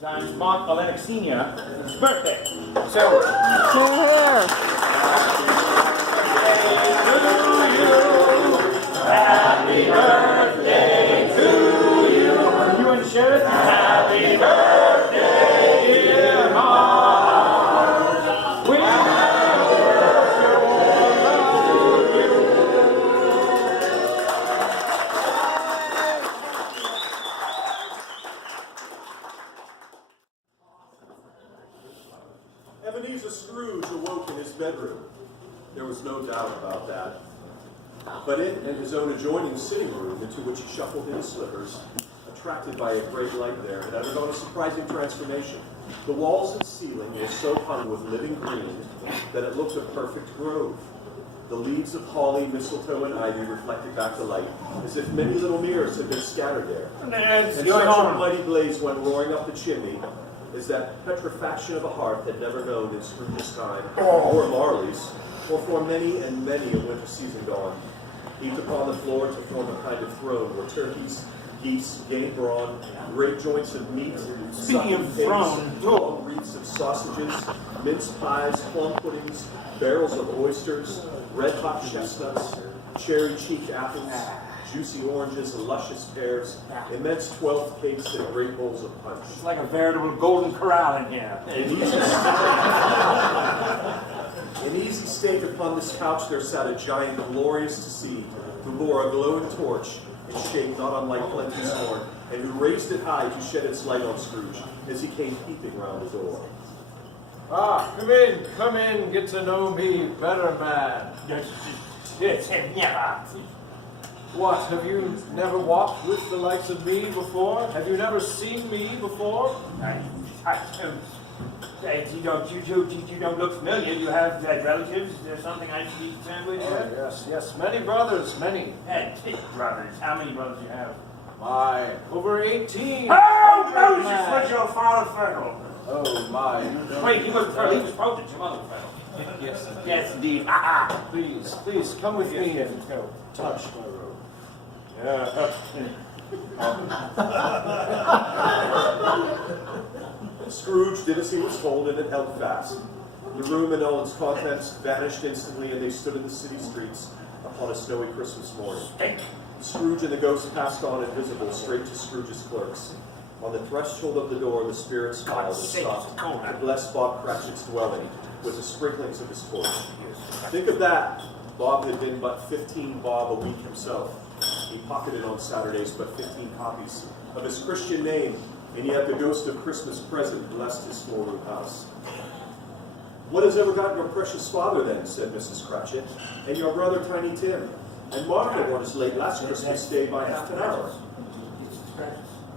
Signed Mark Olenek Sr. It's his birthday. So, happy birthday to you. You want to share it? Happy birthday, dear Mark. We love you. Ebenezer Scrooge awoke in his bedroom. There was no doubt about that. But in his own adjoining sitting room, into which he shuffled his slippers, attracted by a great light there, had undergone a surprising transformation. The walls and ceiling were so hung with living green that it looked a perfect grove. The leaves of holly, mistletoe, and ivy reflected back the light, as if many little mirrors had been scattered there. And such a mighty blaze went roaring up the chimney, as that petrifaction of a hearth had never known in Scrooge's time, or Marley's, or for many and many a winter season gone. Heaped upon the floor to form a kind of throne were turkeys, geese, game brawn, great joints of meat, Speaking of throne, long wreaths of sausages, mince pies, plum puddings, barrels of oysters, red-hot chestnuts, cherry-cheeked apples, juicy oranges and luscious pears, immense 12th cakes and great bowls of punch. It's like a veritable golden corral in here. In easy state upon this couch there sat a giant glorious to see, who bore a glowing torch in shape not unlike Plenty's horn, and who raised it high to shed its light on Scrooge as he came peeping round the door. Ah, come in, get to know me better, man. What, have you never walked with the likes of me before? Have you never seen me before? You don't look familiar. You have relatives. Is there something I should be concerned with here? Oh, yes, many brothers, many. Brothers. How many brothers do you have? My, over 18. Oh, Moses was your father fertile. Oh, my. Wait, he wasn't fertile. He was potent. Your mother was fertile. Yes, Yes, indeed. Please, come with me and touch my robe. Scrooge did as he was told and it held fast. The room and all its contents vanished instantly, and they stood in the city streets upon a snowy Christmas morning. Scrooge and the ghost passed on invisible straight to Scrooge's clerks. On the threshold of the door, the spirit smiled and stopped to bless Bob Cratchit's dwelling with the sprinklings of his torch. Think of that. Bob had been but 15 bob a week himself. He pocketed on Saturdays but 15 copies of his Christian name, and yet the ghost of Christmas present blessed his storeroom house. What has ever gotten your precious father then, said Mrs. Cratchit, and your brother Tiny Tim, and Martha was late last Christmas Day by half an hour.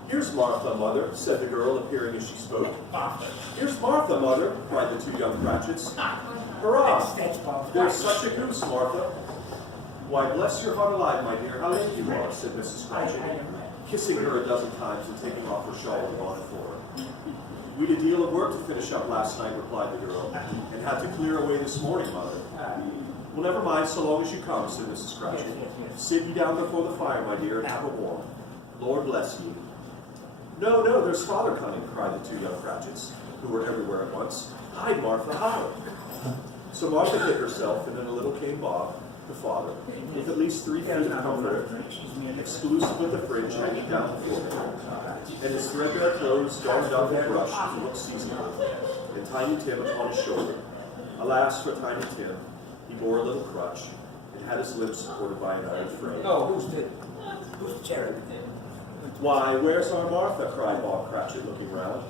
Here's Martha, mother, said the girl, appearing as she spoke. Here's Martha, mother, cried the two young Cratchits. Hurrah! There's such a goose, Martha. Why, bless your heart alive, my dear, how late you are, said Mrs. Cratchit, kissing her a dozen times and taking off her shawl and bonnet for her. We'd a deal of work to finish up last night, replied the girl, and had to clear away this morning, mother. Well, never mind, so long as you come, said Mrs. Cratchit. Sit ye down before the fire, my dear, and have a warm. Lord bless you. No, there's father coming, cried the two young Cratchits, who were everywhere at once. Hide, Martha, hide. So Martha hid herself, and in a little came Bob, the father, with at least 3 feet of comfort, exclusive of the fringe hanging down before him, and his threadbare clothes darned up and brushed to look seasonable, and Tiny Tim upon his shoulder. Alas for Tiny Tim, he bore a little crutch, and had his lips supported by an iron frame. Oh, who's the cherub? Why, where's our Martha? Cried Bob Cratchit, looking round.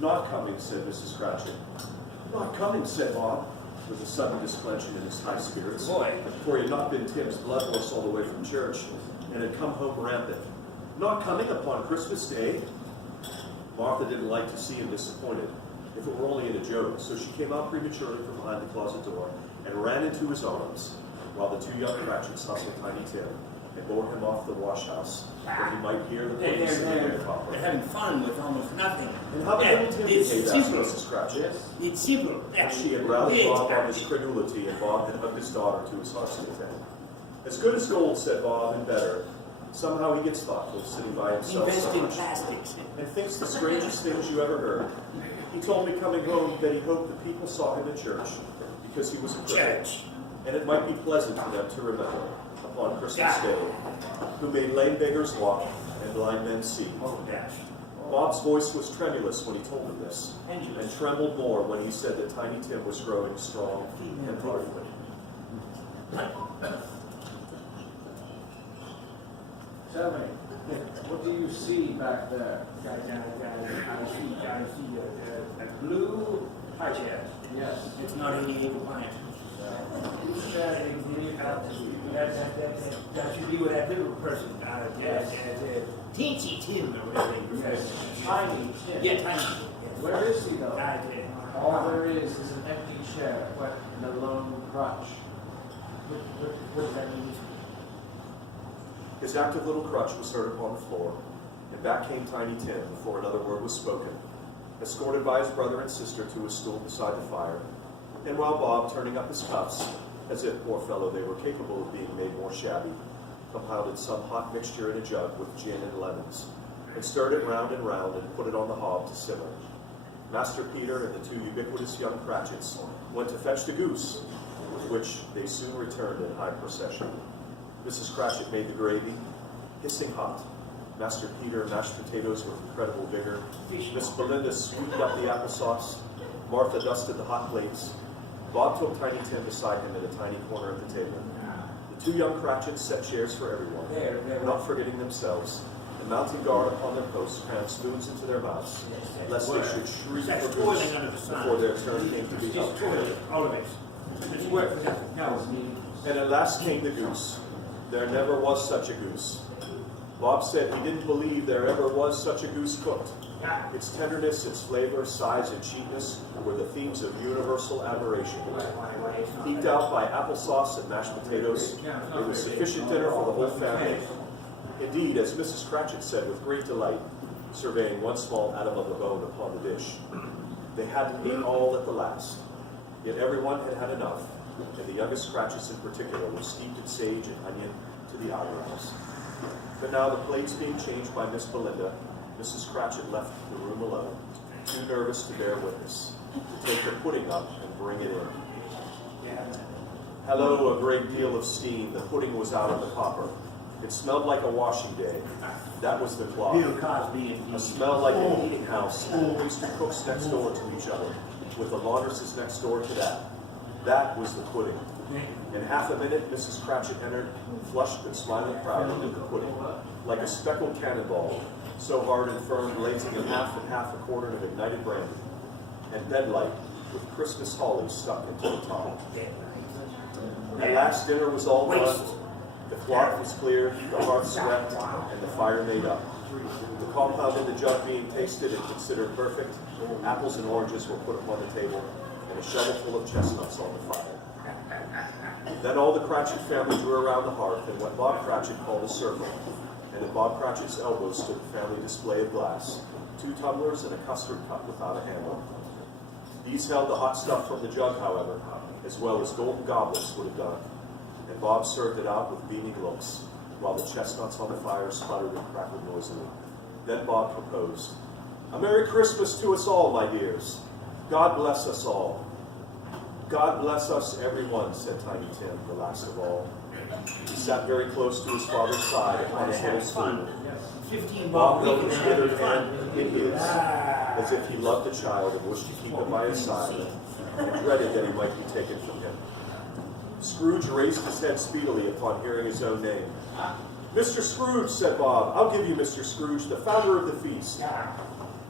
Not coming, said Mrs. Cratchit. Not coming, said Bob, with a sudden disclension in his high spirits. For he had not been Tim's blood horse all the way from church, and had come home rampant. Not coming upon Christmas Day? Martha didn't like to see him disappointed, if it were only in a joke, so she came out prematurely from behind the closet door, and ran into his arms, while the two young Cratchits hustled Tiny Tim, and bore him off the wash house, where he might hear the police and the copper. They're having fun with almost nothing. And how did little Tim behave, asked Mrs. Cratchit? It's simple. She had rallied Bob on his credulity, and Bob had hugged his daughter to his heart's content. As good as gold, said Bob, and better. Somehow he gets thoughtful, sitting by himself Invest so in much, plastics. and thinks the strangest things you ever heard. He told me coming home that he hoped the people saw him in church because he was a cripple, Church. and it might be pleasant for them to remember upon Christmas Day, who made lame beggars walk and blind men see. Oh, gosh. Bob's voice was tremulous when he told me this, And and trembled more when he said that Tiny Tim was growing strong and hearty. Tell me, what do you see back there? I see a blue high chair. Yes. It's not ADA compliant. That should be with that little person. Teensy Tim or whatever they refer to. Tiny Tim. Yeah, tiny. Where is he though? All there is an empty chair and a lone crutch. What does that mean? His active little crutch was heard upon the floor, and back came Tiny Tim before another word was spoken, escorted by his brother and sister to his stool beside the fire, and while Bob, turning up his cuffs, as if, poor fellow, they were capable of being made more shabby, compounded some hot mixture in a jug with gin and lemons, and stirred it round and round and put it on the hob to simmer. Master Peter and the two ubiquitous young Cratchits went to fetch the goose, with which they soon returned in high procession. Mrs. Cratchit made the gravy, hissing hot. Master Peter mashed potatoes with incredible vigor. Miss Belinda sweetened up the applesauce. Martha dusted the hot plates. Bob took Tiny Tim beside him in a tiny corner of the table. The two young Cratchits set chairs for everyone, not forgetting themselves, and mounting guard upon their posts, crammed spoons into their mouths, lest they should shriek for goose before their turn came to be helped. All of it. It's work. No. And at last came the goose. There never was such a goose. Bob said he didn't believe there ever was such a goose cooked. Its tenderness, its flavor, size, and cheapness were the themes of universal admiration. Eked out by applesauce and mashed potatoes, it was sufficient dinner for the whole family. Indeed, as Mrs. Cratchit said with great delight, surveying one small atom of the bone upon the dish, they hadn't eaten all at the last. Yet everyone had had enough, and the youngest Cratchits in particular were steeped in sage and onion to the eyebrows. But now, the plates being changed by Miss Belinda, Mrs. Cratchit left the room alone, too nervous to bear witness, to take the pudding up and bring it in. Hello, a great deal of steam. The pudding was out of the copper. It smelled like a washing day. That was the cloth. Bill Cosby and A smell like an eating house, and the pastry cooks next door to each other, with the laundresses next door to that. That was the pudding. In half a minute, Mrs. Cratchit entered, flushed and smiling proudly with the pudding, like a speckled cannonball, so hard and firm, blazing in half and half a quartern of ignited brandy, and bedlight with Christmas holly stuck into the top. At last, dinner was all done. The cloth was cleared, the hearth swept, and the fire made up. The compound in the jug being tasted and considered perfect, apples and oranges were put upon the table, and a shovelful of chestnuts on the fire. Then all the Cratchit family drew around the hearth in what Bob Cratchit called a circle, and at Bob Cratchit's elbow stood the family display of glass, 2 tumblers and a custard cup without a handle. These held the hot stuff from the jug, however, as well as golden goblets would have done, and Bob served it out with beaming looks, while the chestnuts on the fire sputtered and crackled noisily. Then Bob proposed, "A Merry Christmas to us all, my dears. God bless us all." "God bless us, everyone," said Tiny Tim, the last of all. He sat very close to his father's side upon his little stool. 15 Bob Bob held Lincoln his had withered fun. hand in his, as if he loved the child and wished to keep it by his side, and dreaded that he might be taken from him. Scrooge raised his head speedily upon hearing his own name. "Mr. Scrooge," said Bob. "I'll give you Mr. Scrooge, the founder of the feast."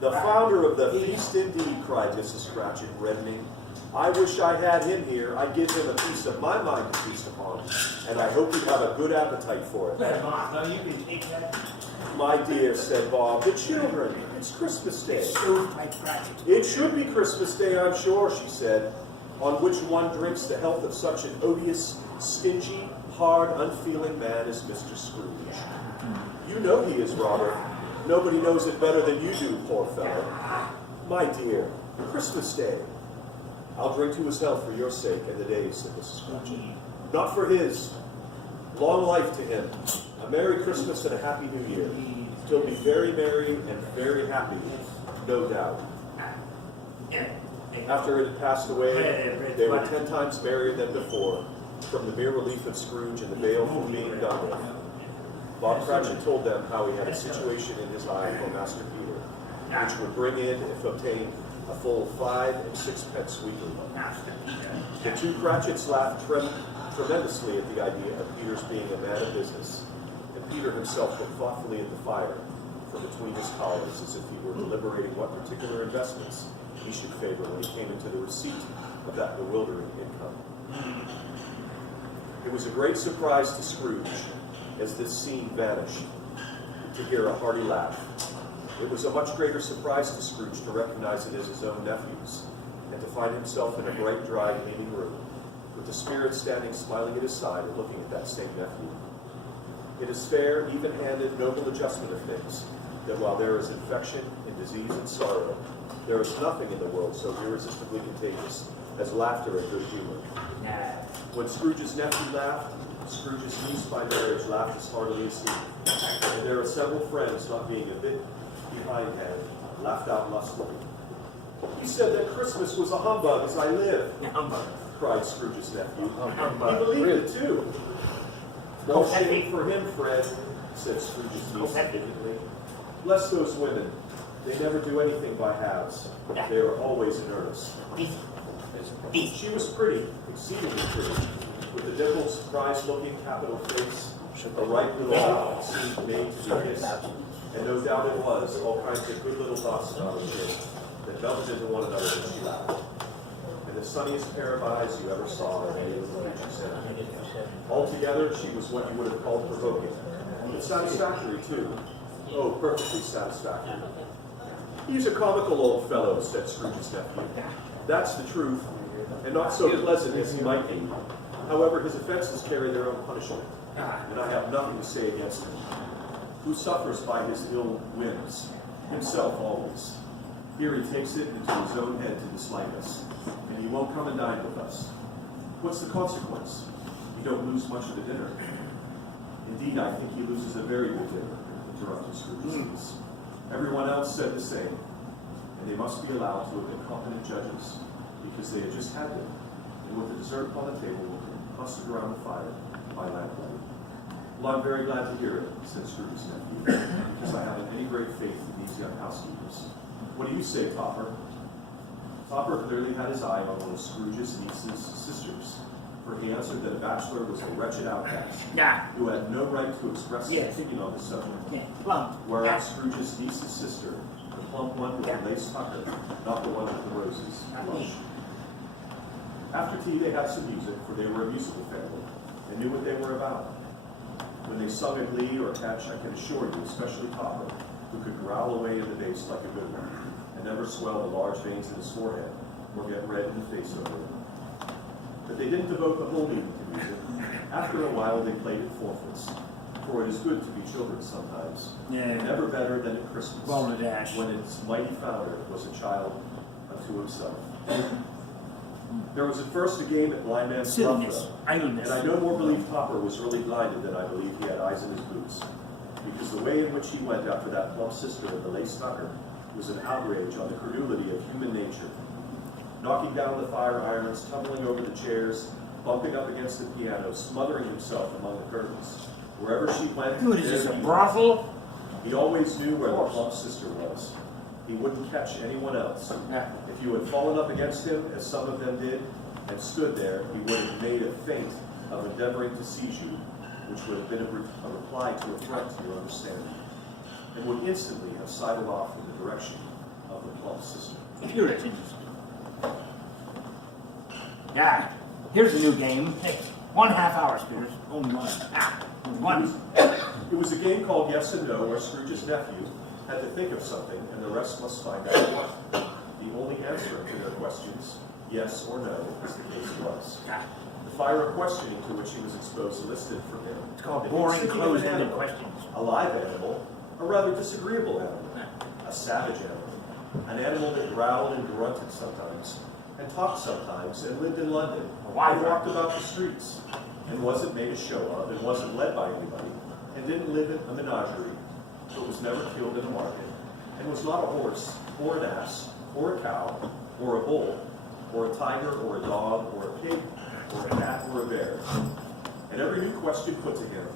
"The founder of the feast, indeed," cried Mrs. Cratchit, reddening. "I wish I had him here. I'd give him a piece of my mind to feast upon, and I hope he'd have a good appetite for it." No, you can take that. "My dear," said Bob, "the children, it's Christmas Day." Stovepipe Cratchit. "It should be Christmas Day, I'm sure," she said, "on which one drinks the health of such an odious, stingy, hard, unfeeling man as Mr. Scrooge. You know he is, Robert. Nobody knows it better than you do, poor fellow. My dear, Christmas Day." "I'll drink to his health for your sake and the day's," said Mrs. Cratchit. "Not for his. Long life to him. A Merry Christmas and a Happy New Year. He'll be very merry and very happy, no doubt. After it had passed away, they were 10 times merrier than before, from the mere relief of Scrooge and the baleful being done with. Bob Cratchit told them how he had a situation in his eye for Master Peter, which would bring in, if obtained, a full 5 and 6 pence weekly. The two Cratchits laughed tremendously at the idea of Peter's being a man of business, and Peter himself looked thoughtfully at the fire from between his collars as if he were deliberating what particular investments he should favor when he came into the receipt of that bewildering income. It was a great surprise to Scrooge, as this scene vanished, to hear a hearty laugh. It was a much greater surprise to Scrooge to recognize it as his own nephew's, and to find himself in a bright, dry, gleaming room, with the Spirit standing smiling at his side and looking at that same nephew. It is fair, even-handed, noble adjustment of things, that while there is infection and disease and sorrow, there is nothing in the world so irresistibly contagious as laughter and good humor. When Scrooge's nephew laughed, Scrooge's niece by marriage laughed as heartily as he, and there are several friends, not being a bit behindhand, laughed out lustily. "He said that Christmas was a humbug as I live," cried Scrooge's nephew. "He believed it too." "No shame for him, Fred," said Scrooge's niece indignantly. "Bless those women. They never do anything by halves. They are always in earnest." She was pretty, exceedingly pretty, with a dimpled, surprised-looking capital face, a ripe little mouth that seemed made to be kissed, and no doubt it was all kinds of good little dots on her chin that melted into one another as she laughed. And the sunniest pair of eyes you ever saw in any little creature's head. Altogether, she was what you would have called provoking, but satisfactory too. Oh, perfectly satisfactory. "He's a comical old fellow," said Scrooge's nephew. "That's the truth, and not so pleasant as he might be. However, his offenses carry their own punishment, and I have nothing to say against him. Who suffers by his ill whims? Himself always. Here he takes it into his own head to dislike us, and he won't come and dine with us. What's the consequence? You don't lose much of the dinner." "Indeed, I think he loses a very good dinner," interrupted Scrooge's niece. Everyone else said the same, and they must be allowed to have been competent judges, because they had just had them, and with the dessert upon the table, were clustered around the fire by lamplight. "Well, I'm very glad to hear it," said Scrooge's nephew, "because I haven't any great faith in these young housekeepers. What do you say, Topper?" Topper clearly had his eye on one of Scrooge's niece's sisters, for he answered that a bachelor was a wretched outcast, who had no right to express his opinion on the subject. Whereas Scrooge's niece's sister, the plump one with the lace tucker, not the one with the roses, blushed. After tea they had some music, for they were a musical family, and knew what they were about. When they sung a glee or a catch, I can assure you, especially Topper, who could growl away in the bass like a good one, and never swell the large veins in his forehead, or get red in the face over it. But they didn't devote the whole evening to music. After a while they played at forfeits, for it is good to be children sometimes, and never better than at Christmas, when its mighty founder was a child unto himself. There was at first a game at blind man's bluff, and I no more believe Topper was really blinded than I believe he had eyes in his boots, because the way in which he went after that plump sister with the lace tucker was an outrage on the credulity of human nature. Knocking down the fire irons, tumbling over the chairs, bumping up against the piano, smothering himself among the curtains. Wherever she went, Dude, is this a brothel? He always knew where the plump sister was. He wouldn't catch anyone else. If you had fallen up against him, as some of them did, and stood there, he would have made a feint of endeavoring to seize you, which would have been a reply to a threat to your understanding, and would instantly have sidled off in the direction of the plump sister. Puritans. Yeah, here's a new game. Hey, 1/2 hour, Spears. Only one. One. It was a game called Yes and No, where Scrooge's nephew had to think of something, and the rest must find out what. The only answer to their questions, yes or no, as the case was. The fire of questioning to which he was exposed elicited from him. It's called boring, closed-ended questions. A live animal, a rather disagreeable animal, a savage animal, an animal that growled and grunted sometimes, and talked sometimes, and lived in London, and walked about the streets. and wasn't made a show of, and wasn't led by anybody, and didn't live in a menagerie, but was never killed in a market, and was not a horse, or an ass, or a cow, or a bull, or a tiger, or a dog, or a pig, or a cat, or a bear. And every new question put to him,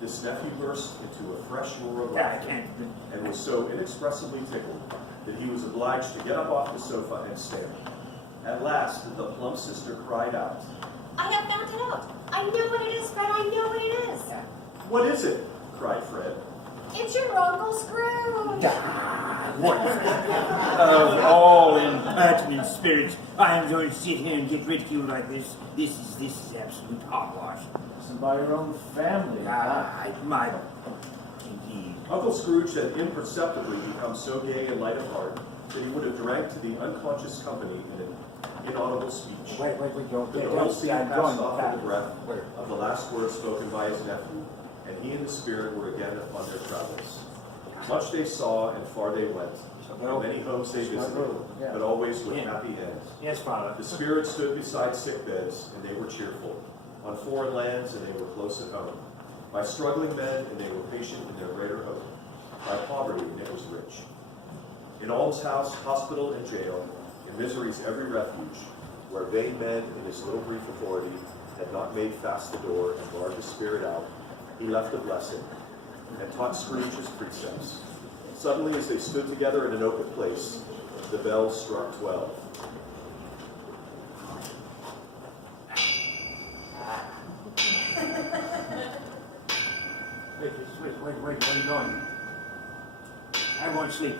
this nephew burst into a fresh roar of I laughter, can't. and was so inexpressibly tickled that he was obliged to get up off the sofa and stand. At last, the plump sister cried out, I have found it out. I know what it is, Fred. I know what it is. "What is it?" cried Fred. It's your Uncle Scrooge. What? Of all impertinent spirits, I am going to sit here and get ridiculed like this. This is absolute hogwash. And by your own family. My indeed. Uncle Scrooge had imperceptibly become so gay and light of heart that he would have drank to the unconscious company in an inaudible speech. Wait, don't But the whole scene passed off with the breath of the last words spoken by his nephew, and he and the spirit were again upon their travels. Much they saw, and far they went, and many homes they visited, but always with happy ends. Yes, Father. The spirit stood beside sick beds, and they were cheerful. On foreign lands, and they were close at home. By struggling men, and they were patient in their greater hope. By poverty, and it was rich. In almshouse, hospital, and jail, in misery's every refuge, where vain men in his little brief authority had not made fast the door and barred the spirit out, he left a blessing, and taught Scrooge his precepts. Suddenly, as they stood together in an open place, the bells struck 12. Wait, where are you going? I won't sleep.